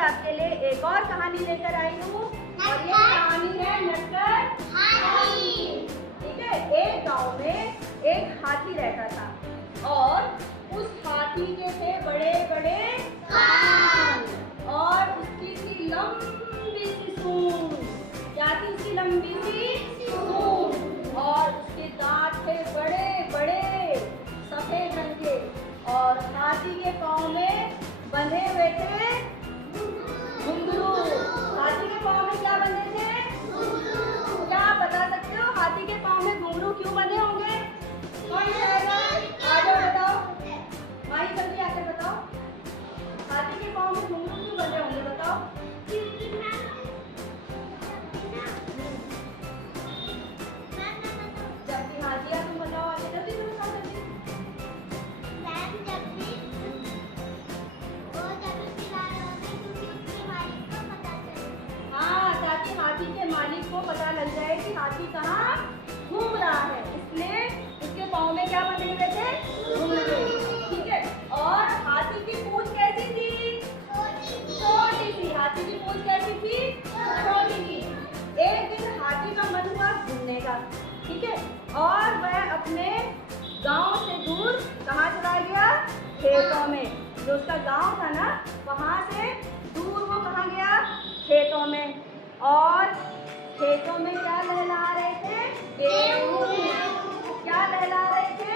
आपके लिए एक और कहानी लेकर आई हूँ और ये कहानी है नटखट हाथी। ठीक है, एक गांव में एक हाथी रहता था और उस हाथी के थे बड़े बड़े कान और उसकी थी लंबी सी सूंड। क्या थी उसकी लंबी सी सूंड और उसके दांत थे बड़े बड़े सफेद रंग के और हाथी के पाँव में बंधे हुए थे घुंघरू। हाथी के पाँव में क्या बंधे थे? घुंघरू। क्या आप बता सकते हो हाथी के पाँव में घुंघरू क्यों बंधे होंगे? कौन बताएगा? आ जाओ बताओ, माही जल्दी आकर बताओ। हाथी के पाँव में घुंघरू क्यों बंधे होंगे बताओ? जबकि हाथी तुम बताओ, आगे जल्दी से बताओ जल्दी। हाथी के मालिक को पता लग जाए कि हाथी कहाँ घूम रहा है, इसलिए उसके पाँव में क्या बंधे हुए थे? घुंघरू। ठीक है, और हाथी की पूंछ कैसी थी? छोटी सी। हाथी की पूंछ कैसी थी? छोटी सी। एक दिन हाथी का मन हुआ घूमने का, ठीक है, और वह अपने गांव से दूर कहाँ चला गया? खेतों में। जो उसका गांव था ना, वहां से दूर वो कहाँ गया? खेतों में। और खेतों में क्या लहला रहे थे? गेहूं। क्या लहला रहे थे?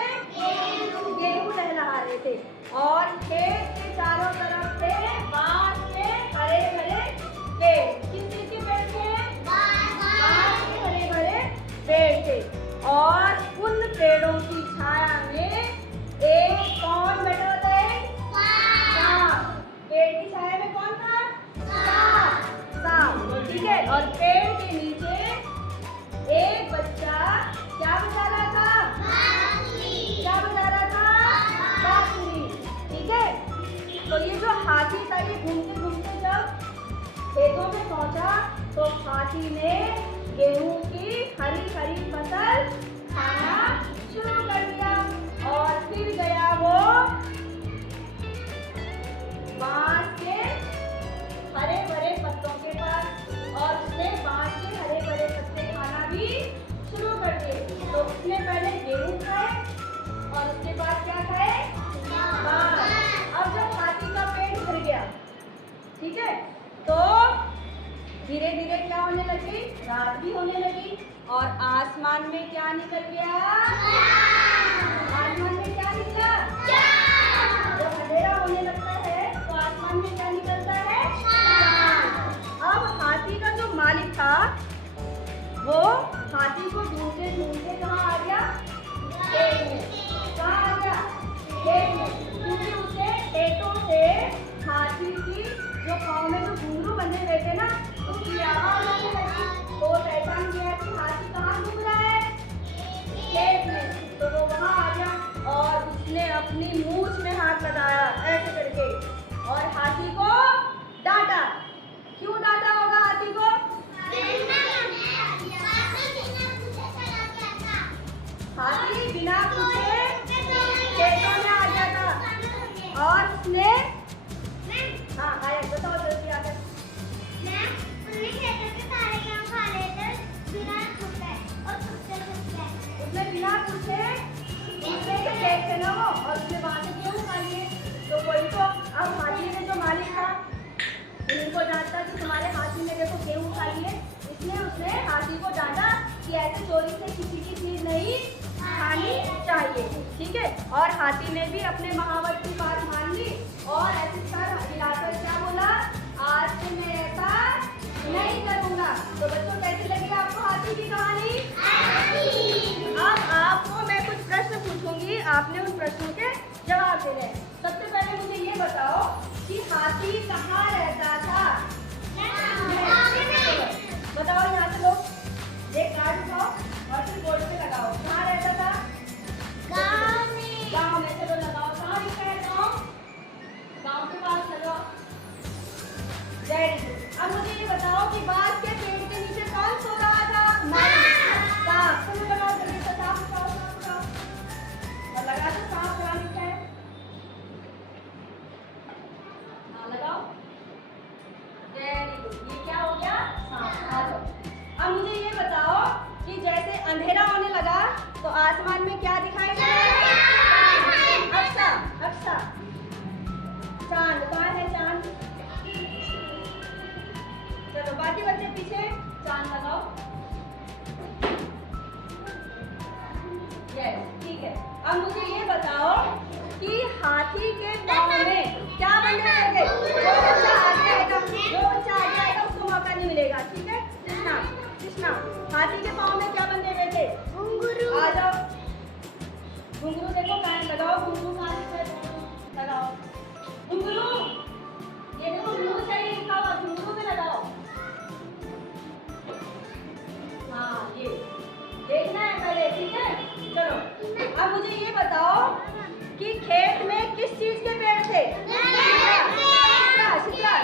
गेहूं लहला रहे थे। और खेत के चारों तरफ थे बांस के हरे भरे पेड़। किस चीज के पेड़ थे? बांस के हरे भरे पेड़ थे। और उन पेड़ों की छाया में एक कौन बैठा होता है? सांप। पेड़ की छाया में कौन था? सांप। ठीक है, और पेड़ के नीचे एक बच्चा क्या बजा रहा था? क्या बजा रहा था? बांसुरी। ठीक है, तो ये जो हाथी था ये घूमते घूमते जब खेतों में पहुंचा तो हाथी ने गेहूं की हरी हरी फसल खाना शुरू कर दिया और फिर गया वो बांस के हरे भरे पत्तों के पास और उसने बांस के हरे भरे पत्ते खाना भी शुरू कर दिए। तो उसने पहले गेहूं खाए और उसके बाद क्या खाए? बांस। अब जब हाथी का पेट भर गया, ठीक है, तो धीरे धीरे क्या होने लगी? रात भी होने लगी और आसमान में क्या निकल गया? आसमान में क्या निकला? जब अंधेरा होने लगता है तो आसमान में क्या निकलता है? अब हाथी का जो मालिक था वो हाथी को ढूंढते ढूंढते कहाँ आ गया? खेत में। कहाँ आ गया? खेत में। क्योंकि उसे खेतों से हाथी की जो पाँव में जो घुंघरू बंधे हुए थे ना, उसकी आवाज आने लगी। तो पहचान गया कि हाथी कहाँ घूम रहा है? खेत में। तो वो वहाँ आ गया और उसने अपनी मूंछ में हाथ लगाया ऐसे करके और हाथी को डांटा। क्यों डांटा होगा हाथी को? हाथी बिना पूछे खेतों में आ गया था और उसने हाँ आया, बताओ जल्दी आकर। उसने बिना पूछे दूसरे के खेत थे ना वो और उसने वहाँ से गेहूं खा लिए। तो वही तो अब हाथी ने जो मालिक था उनको जानता कि तुम्हारे हाथी ने देखो गेहूं खा लिए, इसलिए उसने हाथी को डांटा कि ऐसे चोरी से किसी की चीज नहीं खानी चाहिए। ठीक है, और हाथी ने भी अपने महावत की बात मान ली और ऐसे सर हिलाकर क्या बोला? आज से मैं ऐसा नहीं करूँगा। तो बच्चों कैसी लगी आपको हाथी की कहानी? अब आपको मैं कुछ प्रश्न पूछूंगी, आपने उन प्रश्नों के जवाब देने हैं। सबसे पहले मुझे ये बताओ कि हाथी कहाँ रहता था? बताओ यहाँ से लोग एक कार्ड उठाओ और फिर बोर्ड पे लगाओ। कहाँ रहता था? गाँव में। गाँव में, चलो लगाओ। कहाँ लिखा है गाँव? गाँव के पास लगाओ। Very good. अब मुझे ये बताओ कि बांस के पेड़ के नीचे कौन सो रहा था? सांप। चलो लगाओ जल्दी से, सांप उठाओ, सांप उठाओ और लगा दो। सांप कहाँ लिखा है? हाँ लगाओ। अंधेरा होने लगा तो आसमान में क्या दिखाई दे रहा है? अक्सा, अक्सा, चांद। कहाँ है चांद? चलो बाकी बच्चे पीछे चांद लगाओ। यस, ठीक है। अब मुझे ये बताओ कि हाथी के पाँव में क्या बंधे हुए थे? जो बच्चा आगे आएगा उसको मौका नहीं मिलेगा, ठीक है? कृष्णा, कृष्णा, हाथी के पाँव में क्या बंधे हुए थे? घुंघरू। आ जाओ, घुंघरू देखो, कान लगाओ, घुंघरू कहाँ दिख रहा है? लगाओ घुंघरू, ये देखो घुंघरू चाहिए लिखा हुआ, घुंघरू पे लगाओ। हाँ, ये देखना है पहले, ठीक है? चलो अब मुझे ये बताओ कि खेत में किस चीज के पेड़ थे? सिद्रा,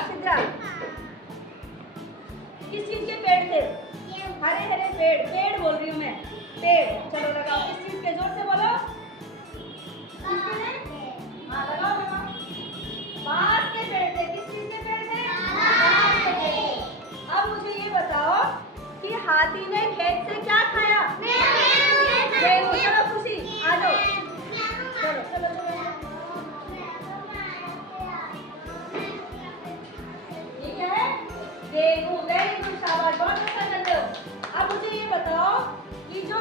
किस चीज के पेड़ थे? हरे हरे पेड़, पेड़ बोल रही हूँ मैं, पेड़। चलो लगाओ, किस चीज के? जोर से बोलो। हाँ लगाओ, लगाओ। बांस के पेड़ थे। किस चीज के पेड़ थे? बांस के पेड़ थे। अब मुझे ये बताओ कि हाथी ने खेत से क्या खाया? गेहूं। चलो खुशी, आ जाओ। चलो चलो चलो, ठीक है? गेहूं, वेरी गुड, शाबाश, बहुत अच्छा कर रहे हो। अब मुझे ये बताओ कि जो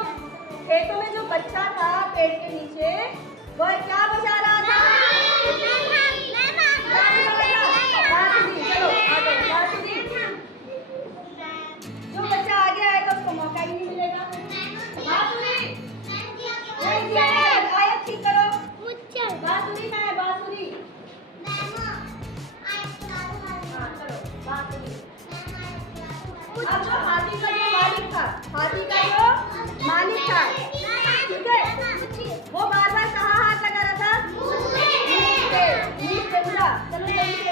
खेतों में जो बच्चा था पेड़ के नीचे, वह क्या बजा रहा था? बांसुरी। चलो आ जाओ, बांसुरी। जो बच्चा आगे आएगा उसको मौका ही नहीं मिलेगा। बांसुरी नहीं दिया है, आयत ठीक करो। बांसुरी का है, बांसुरी। हाँ चलो, बांसुरी। अब जो हाथी का जो मालिक था, हाथी का जो मालिक था, ठीक है, वो बार बार कहाँ हाथ लगा रहा था? नीचे, नीचे, चलो जल्दी से,